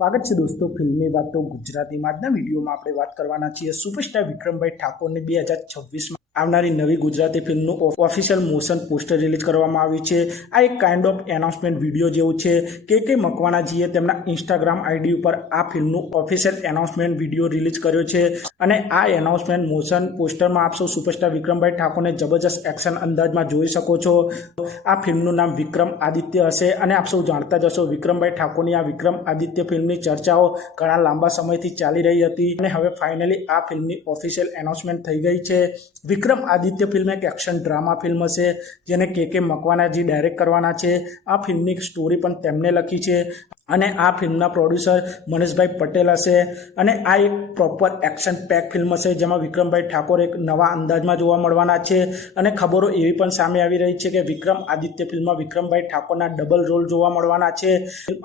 સ્વાગત છે દોસ્તો ફિલ્મી વાતો ગુજરાતીમાં આજના વિડીયોમાં આપણે વાત કરવાના છીએ સુપરસ્ટાર વિક્રમભાઈ ઠાકોરની 2026માં આવનારી નવી ગુજરાતી ફિલ્મનું ઓફિશિયલ મોશન પોસ્ટર રિલીઝ કરવામાં આવ્યું છે। આ એક કાઇન્ડ ઓફ એનાઉન્સમેન્ટ વિડીયો જેવું છે। કે મકવાણાજીએ તેમના ઇન્સ્ટાગ્રામ આઈડી ઉપર આ ફિલ્મનું ઓફિશિયલ એનાઉન્સમેન્ટ વિડીયો રિલીઝ કર્યો છે અને આ એનાઉન્સમેન્ટ મોશન પોસ્ટરમાં આપ સૌ સુપરસ્ટાર વિક્રમભાઈ ઠાકોરને જબરજસ્ત એક્શન અંદાજમાં જોઈ શકો છો। આ ફિલ્મનું નામ વિક્રમ આદિત્ય હશે અને આપ સૌ જાણતા જ હશો વિક્રમભાઈ ઠાકોરની આ વિક્રમ આદિત્ય ફિલ્મની ચર્ચાઓ ઘણા લાંબા સમયથી ચાલી રહી હતી અને હવે ફાઇનલી આ ફિલ્મની ઓફિશિયલ એનાઉન્સમેન્ટ થઈ ગઈ છે। વિક્રમ આદિત્ય ફિલ્મ એક એક્શન ડ્રામા ફિલ્મ હશે જેને કે મકવાણાજી ડાયરેક્ટ કરવાના છે। આ ફિલ્મની સ્ટોરી પણ તેમને લખી છે અને આ ફિલ્મના પ્રોડ્યુસર મનીષભાઈ પટેલ હશે અને આ એક પ્રોપર એક્શન પેક ફિલ્મ હશે જેમાં વિક્રમભાઈ ઠાકોર એક નવા અંદાજમાં જોવા મળવાના છે અને ખબરો એવી પણ સામે આવી રહી છે કે વિક્રમ આદિત્ય ફિલ્મમાં વિક્રમભાઈ ઠાકોરના ડબલ રોલ જોવા મળવાના છે।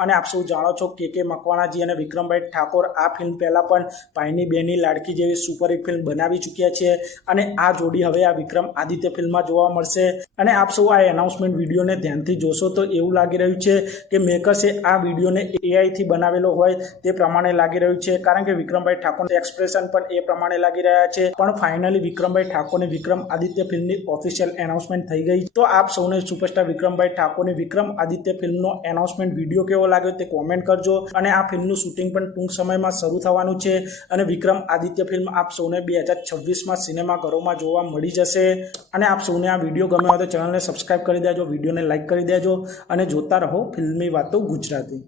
અને આપ સૌ જાણો છો કે મકવાણાજી અને વિક્રમભાઈ ઠાકોર આ ફિલ્મ પહેલાં પણ ભાઈની બેની લાડકી જેવી સુપરહિટ ફિલ્મ બનાવી ચૂક્યા છે અને આ જોડી હવે આ વિક્રમ આદિત્ય ફિલ્મમાં જોવા મળશે। અને આપ સૌ આ એનાઉન્સમેન્ટ વિડીયોને ધ્યાનથી જોશો તો એવું લાગી રહ્યું છે કે મેકર્સે આ વિડીયો AI થી બનાવેલો હોય તે પ્રમાણે લાગી રહ્યું છે કારણ કે વિક્રમભાઈ ઠાકોરના એક્સપ્રેશન પણ એ પ્રમાણે લાગી રહ્યા છે। પણ ફાઇનલી વિક્રમભાઈ ઠાકોરની વિક્રમ આદિત્ય ફિલ્મની ઓફિશિયલ એનાઉન્સમેન્ટ થઈ ગઈ। તો આપ સૌને સુપરસ્ટાર વિક્રમભાઈ ઠાકોરની વિક્રમ આદિત્ય ફિલ્મનો એનાઉન્સમેન્ટ વિડીયો કેવો લાગ્યો તે કોમેન્ટ કરજો અને આ ફિલ્મનું શૂટિંગ પણ ટૂંક સમયમાં શરૂ થવાનું છે અને વિક્રમ આદિત્ય ફિલ્મ આપ સૌને 2026માં સિનેમાઘરોમાં જોવા મળી જશે। અને આપ સૌને આ વિડીયો ગમ્યો હોય તો ચેનલને સબસ્ક્રાઇબ કરી દેજો, વિડીયોને લાઇક કરી દેજો અને જોતા રહો ફિલ્મી વાતો ગુજરાતી।